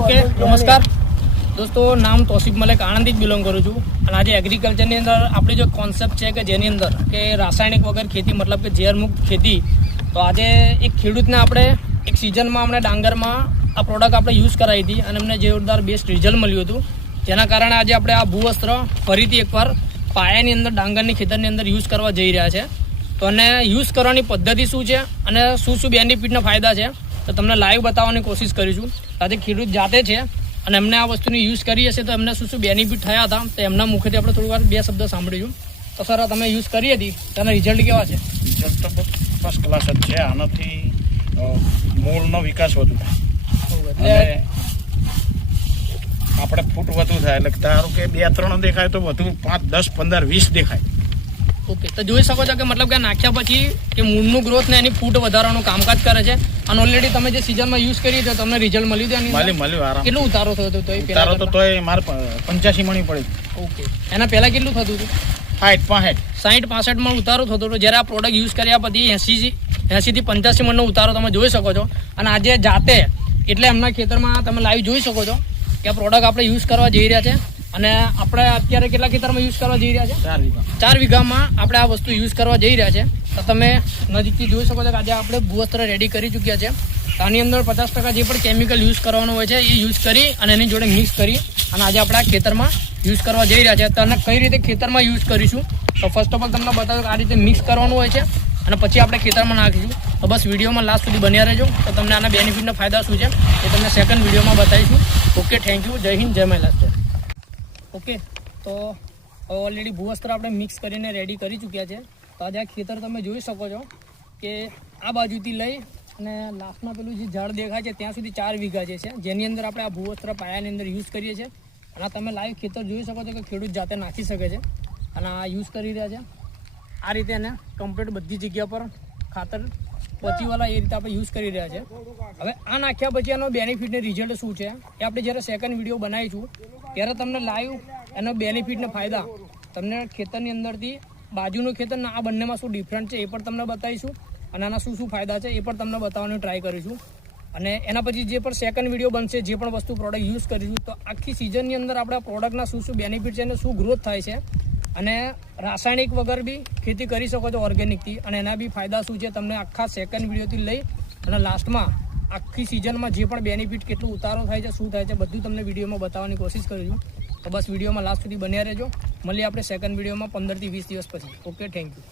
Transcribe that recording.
Okay નમસ્કાર દોસ્તો, નામ તોસીફ મલેક આણંદથી જ બિલોંગ કરું છું. અને આજે એગ્રીકલ્ચરની અંદર આપણી જો કોન્સેપ્ટ છે કે જેની અંદર કે રાસાયણિક વગર ખેતી મતલબ કે ઝેરમુક્ત ખેતી. તો આજે એક ખેડૂતને આપણે એક સિઝનમાં આપણે ડાંગરમાં આ પ્રોડક્ટ આપણે યુઝ કરાવી હતી અને અમને જોરદાર બેસ્ટ રિઝલ્ટ મળ્યું હતું. જેના કારણે આજે આપણે આ ભૂવસ્ત્ર ફરીથી એકવાર પાયાની અંદર ડાંગરની ખેતરની અંદર યુઝ કરવા જઈ રહ્યા છે. તો અને યુઝ કરવાની પદ્ધતિ શું છે અને શું શું બેનિફિટના ફાયદા છે તો તમને લાઈવ બતાવવાની કોશિશ કરીશું. આજે ખેડૂત જાતે છે અને એમને આ વસ્તુની યુઝ કરી હશે તો એમને શું શું બેનિફિટ થયા હતા તો એમના મુખેથી આપણે થોડી વાર બે શબ્દ સાંભળીશું. તો સર, તમે યુઝ કરી હતી તેના રિઝલ્ટ કેવા છે? રિઝલ્ટ તો ફર્સ્ટ ક્લાસ જ છે. આનાથી મૂળનો વિકાસ વધુ થાય અને આપણે ફૂટ વધુ થાય. એટલે ધારો કે 2-3 દેખાય તો વધુ 5, 10, 15, 20 દેખાય. ઓકે, તો જોઈ શકો છો કે મતલબ કે નાખ્યા પછી કે મૂળનું ગ્રોથ ને એની ફૂટ વધારવાનું કામકાજ કરે છે. અને ઓલરેડી તમે જે સિઝનમાં યુઝ કરી તો તમને રિઝલ્ટ મળ્યું મળ્યું આરામ. કેટલું ઉતારો થયો હતો? ઉતારો તો તોય મારે 85 મણી પડી. ઓકે, એના પહેલા કેટલું થતું હતું? 60-65 માં ઉતારો થતો હતો. જ્યારે આ પ્રોડક્ટ યુઝ કર્યા પછી 80 થી 85 મણનો ઉતારો તમે જોઈ શકો છો. અને આજે જાતે એટલે એમના ખેતરમાં તમે લાઈવ જોઈ શકો છો કે આ પ્રોડક્ટ આપણે યુઝ કરવા જઈ રહ્યા છે. અને આપણે અત્યારે કેટલા ખેતરમાં યુઝ કરવા જઈ રહ્યા છે? 4 વીઘામાં આપણે આ વસ્તુ યુઝ કરવા જઈ રહ્યા છે. તો તમે નજીકથી જોઈ શકો છો કે આજે આપણે ભૂવસ્ત્ર રેડી કરી ચૂક્યા છે. આની અંદર 50% જે પણ કેમિકલ યુઝ કરવાનું હોય છે એ યુઝ કરી અને એની જોડે મિક્સ કરી અને આજે આપણે આ ખેતરમાં યુઝ કરવા જઈ રહ્યા છે. તો અને કઈ રીતે ખેતરમાં યુઝ કરીશું તો ફર્સ્ટ ઓફ ઓલ તમને બતાવ્યું કે આ રીતે મિક્સ કરવાનું હોય છે અને પછી આપણે ખેતરમાં નાખીશું. તો બસ વિડીયોમાં લાસ્ટ સુધી બન્યા રહેજો તો તમને આના બેનિફિટના ફાયદા શું છે એ તમને સેકન્ડ વિડીયોમાં બતાવીશું. Okay, thank you. જય હિન્દ, જય મહારાષ્ટ્ર. ઓકે, તો ઓલરેડી ભૂવસ્ત્ર આપણે મિક્સ કરીને રેડી કરી ચૂક્યા છે. તો આજે આ ખેતર તમે જોઈ શકો છો કે આ બાજુથી લઈ અને લાસ્ટમાં પેલું જે ઝાડ દેખાય છે ત્યાં સુધી 4 વીઘા જે છે જેની અંદર આપણે આ ભૂવસ્ત્ર પાયાની અંદર યુઝ કરીએ છીએ. અને તમે લાઈવ ખેતર જોઈ શકો છો કે ખેડૂત જાતે નાખી શકે છે અને આ યુઝ કરી રહ્યા છે. આ રીતે એને કમ્પ્લીટ બધી જગ્યા પર ખાતર પચીવાળા એ રીતે આપણે યુઝ કરી રહ્યા છે. હવે આ નાખ્યા પછી એનો બેનિફિટને રિઝલ્ટ શું છે એ આપણે જ્યારે સેકન્ડ વિડીયો બનાવીશું ત્યારે તમને લાઈવ એનો બેનિફિટને ફાયદા તમને ખેતરની અંદરથી બાજુનું ખેતર આ બંનેમાં શું ડિફરન્ટ છે એ પણ તમને બતાવીશું અને આના શું શું ફાયદા છે એ પણ તમને બતાવવાની ટ્રાય કરીશું. અને એના પછી જે પણ સેકન્ડ વિડીયો બનશે જે પણ વસ્તુ પ્રોડક્ટ યુઝ કરીશું તો આખી સિઝનની અંદર આપણા પ્રોડક્ટના શું શું બેનિફિટ છે અને શું ગ્રોથ થાય છે અને રાસાયણિક વગર બી ખેતી કરી શકો છો ઓર્ગેનિકથી અને એના બી ફાયદા શું છે તમને આખા સેકન્ડ વિડીયોથી લઈ અને લાસ્ટમાં આખી સિઝનમાં જે પણ બેનિફિટ કેટલું ઉતારો થાય છે શું થાય છે બધું તમને વિડીયોમાં બતાવવાની કોશિશ કરીશું. તો બસ વિડીયોમાં લાસ્ટ સુધી બન્યા રહેજો. મળીએ આપણે સેકન્ડ વિડીયોમાં 15 થી 20 દિવસ પછી. Okay, thank you.